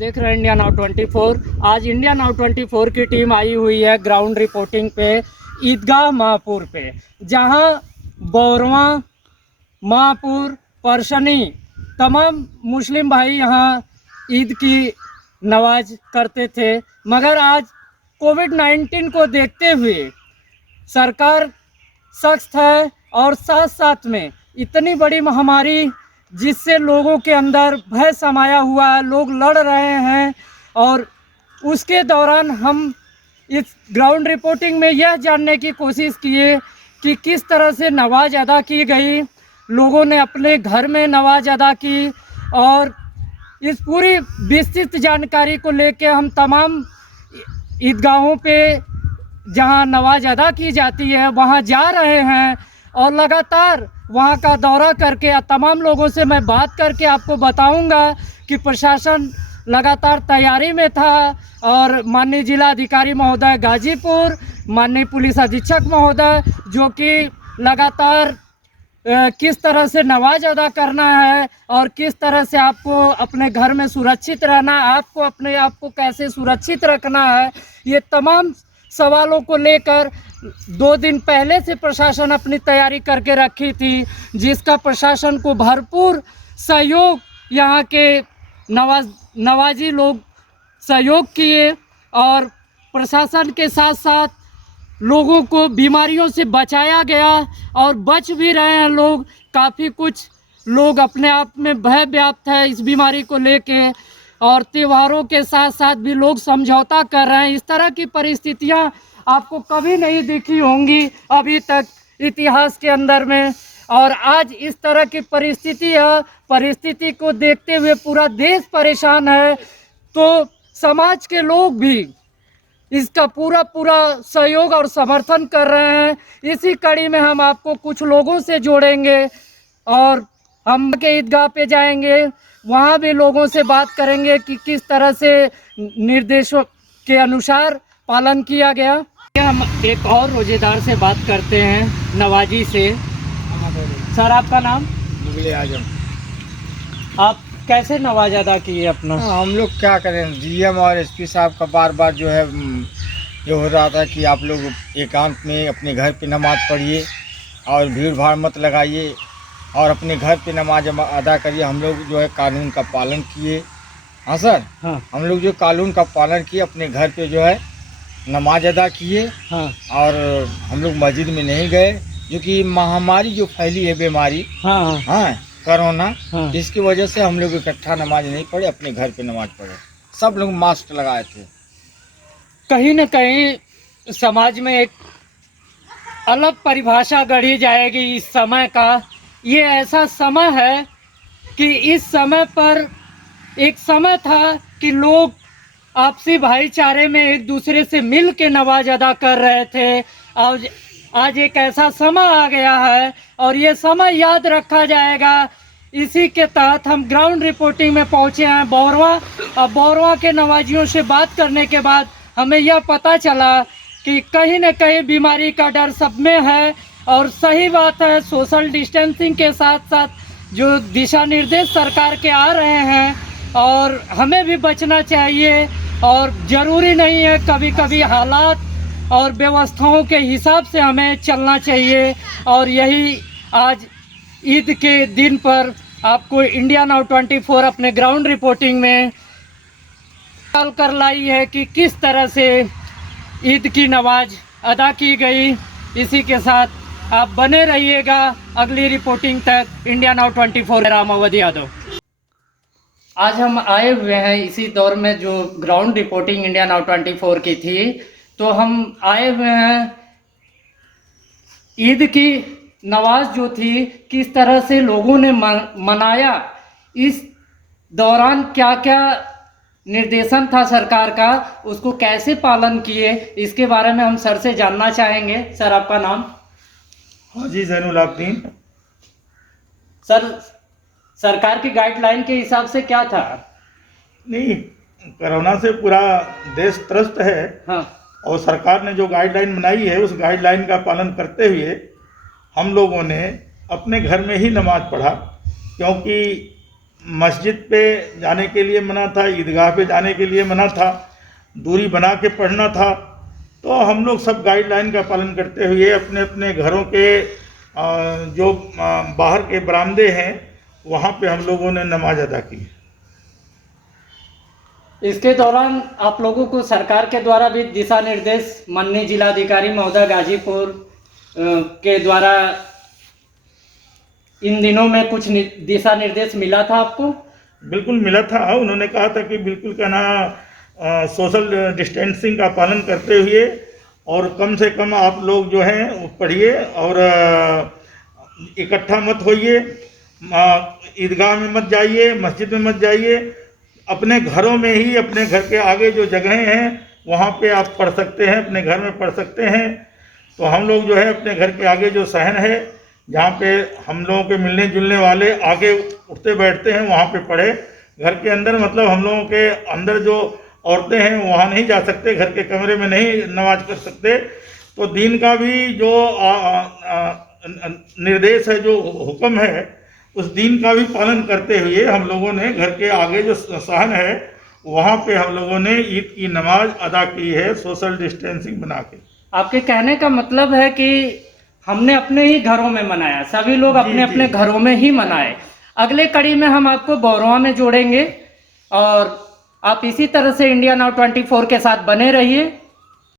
देख रहे हैं इंडिया नाउ 24। आज इंडिया नाउ 24 की टीम आई हुई है ग्राउंड रिपोर्टिंग पे ईदगाह महापुर पे, जहां बोरवा, महापुर, परसनी तमाम मुस्लिम भाई यहां ईद की नमाज करते थे। मगर आज कोविड-19 को देखते हुए सरकार सख्त है और साथ साथ में इतनी बड़ी महामारी जिससे लोगों के अंदर भय समाया हुआ है, लोग लड़ रहे हैं। और उसके दौरान हम इस ग्राउंड रिपोर्टिंग में यह जानने की कोशिश किए कि किस तरह से नमाज अदा की गई, लोगों ने अपने घर में नमाज अदा की। और इस पूरी विस्तृत जानकारी को लेकर हम तमाम ईदगाहों पे जहां नमाज अदा की जाती है वहां जा रहे हैं और लगातार वहां का दौरा करके तमाम लोगों से मैं बात करके आपको बताऊंगा कि प्रशासन लगातार तैयारी में था। और माननीय जिला अधिकारी महोदय गाजीपुर, माननीय पुलिस अधीक्षक महोदय जो कि लगातार किस तरह से नमाज अदा करना है और किस तरह से आपको अपने घर में सुरक्षित रहना है, आपको अपने आप को कैसे सुरक्षित रखना है, ये तमाम सवालों को लेकर 2 दिन पहले से प्रशासन अपनी तैयारी करके रखी थी, जिसका प्रशासन को भरपूर सहयोग यहाँ के नवाजी लोग सहयोग किए। और प्रशासन के साथ साथ लोगों को बीमारियों से बचाया गया और बच भी रहे हैं लोग। काफ़ी कुछ लोग अपने आप में भय व्याप्त है इस बीमारी को लेके, और त्योहारों के साथ साथ भी लोग समझौता कर रहे हैं। इस तरह की परिस्थितियां आपको कभी नहीं दिखी होंगी अभी तक इतिहास के अंदर में। और आज इस तरह की परिस्थिति को देखते हुए पूरा देश परेशान है, तो समाज के लोग भी इसका पूरा सहयोग और समर्थन कर रहे हैं। इसी कड़ी में हम आपको कुछ लोगों से जोड़ेंगे और हम के ईदगाह पे जाएंगे, वहाँ भी लोगों से बात करेंगे कि किस तरह से निर्देशों के अनुसार पालन किया गया। हम एक और रोजेदार से बात करते हैं, नवाजी से। सर, आपका नाम? मुगले आजम। आप कैसे नमाज अदा किए अपना? हम लोग क्या करें, डीएम और एसपी साहब का बार बार जो है ये हो रहा था कि आप लोग एकांत में अपने घर पे नमाज पढ़िए और भीड़ भाड़ मत लगाइए और अपने घर पे नमाज अदा करिए। हम लोग जो है कानून का पालन किए। हाँ सर, हाँ। हम लोग जो कानून का पालन किए, अपने घर पे जो है नमाज अदा किए। हाँ। और हम लोग मस्जिद में नहीं गए क्योंकि महामारी जो फैली है बीमारी, हाँ हाँ कोरोना, हाँ। इसकी वजह से हम लोग इकट्ठा नमाज नहीं पढ़े, अपने घर पे नमाज पढ़े। सब लोग मास्क लगाए थे। कहीं न कहीं समाज में एक अलग परिभाषा गढ़ी जाएगी इस समय का। ये ऐसा समय है कि इस समय पर एक समय था कि लोग आपसी भाईचारे में एक दूसरे से मिल के नमाज अदा कर रहे थे। आज एक ऐसा समय आ गया है और ये समय याद रखा जाएगा। इसी के तहत हम ग्राउंड रिपोर्टिंग में पहुंचे हैं बोरवा। और बोरवा के नवाजियों से बात करने के बाद हमें यह पता चला कि कहीं न कहीं बीमारी का डर सब में है। और सही बात है, सोशल डिस्टेंसिंग के साथ साथ जो दिशा निर्देश सरकार के आ रहे हैं और हमें भी बचना चाहिए। और ज़रूरी नहीं है, कभी कभी हालात और व्यवस्थाओं के हिसाब से हमें चलना चाहिए। और यही आज ईद के दिन पर आपको इंडिया नाउ 24 अपने ग्राउंड रिपोर्टिंग में निकाल कर लाई है कि किस तरह से ईद की नमाज अदा की गई। इसी के साथ आप बने रहिएगा अगली रिपोर्टिंग तक। India now 24 Ram Awadh Yadav. आज हम आए हुए हैं इसी दौर में जो ग्राउंड रिपोर्टिंग इंडिया नाउ 24 की थी, तो हम आए हुए हैं ईद की नमाज जो थी किस तरह से लोगों ने मनाया, इस दौरान क्या क्या निर्देशन था सरकार का, उसको कैसे पालन किए, इसके बारे में हम सर से जानना चाहेंगे। सर, आपका नाम? हाजी जैनुल आबदीन। सर, सरकार की गाइडलाइन के हिसाब से क्या था? नहीं, कोरोना से पूरा देश त्रस्त है। हाँ। और सरकार ने जो गाइडलाइन बनाई है उस गाइडलाइन का पालन करते हुए हम लोगों ने अपने घर में ही नमाज पढ़ा, क्योंकि मस्जिद पे जाने के लिए मना था, ईदगाह पे जाने के लिए मना था, दूरी बना के पढ़ना था। तो हम लोग सब गाइडलाइन का पालन करते हुए अपने अपने घरों के जो बाहर के बरामदे हैं वहाँ पे हम लोगों ने नमाज अदा की। इसके दौरान आप लोगों को सरकार के द्वारा भी दिशा निर्देश माननीय जिलाधिकारी महोदय गाजीपुर के द्वारा इन दिनों में कुछ दिशा निर्देश मिला था आपको? बिल्कुल मिला था। उन्होंने कहा था कि बिल्कुल कहना सोशल डिस्टेंसिंग का पालन करते हुए और कम से कम आप लोग जो हैं वो पढ़िए और इकट्ठा मत होइए, ईदगाह में मत जाइए, मस्जिद में मत जाइए, अपने घरों में ही अपने घर के आगे जो जगहें हैं वहाँ पे आप पढ़ सकते हैं, अपने घर में पढ़ सकते हैं। तो हम लोग जो है अपने घर के आगे जो सहन है जहाँ पे हम लोगों के मिलने जुलने वाले आगे उठते बैठते हैं वहाँ पे पढ़े। घर के अंदर मतलब हम लोगों के अंदर जो औरतें हैं वहाँ नहीं जा सकते, घर के कमरे में नहीं नमाज कर सकते। तो दीन का भी जो निर्देश है, जो हुक्म है, उस दीन का भी पालन करते हुए हम लोगों ने घर के आगे जो सहन है वहाँ पे हम लोगों ने ईद की नमाज अदा की है सोशल डिस्टेंसिंग बना के। आपके कहने का मतलब है कि हमने अपने ही घरों में मनाया, सभी लोग अपने अपने घरों में ही मनाए। अगले कड़ी में हम आपको बौरवा में जोड़ेंगे और आप इसी तरह से इंडिया नाउ 24 के साथ बने रहिए।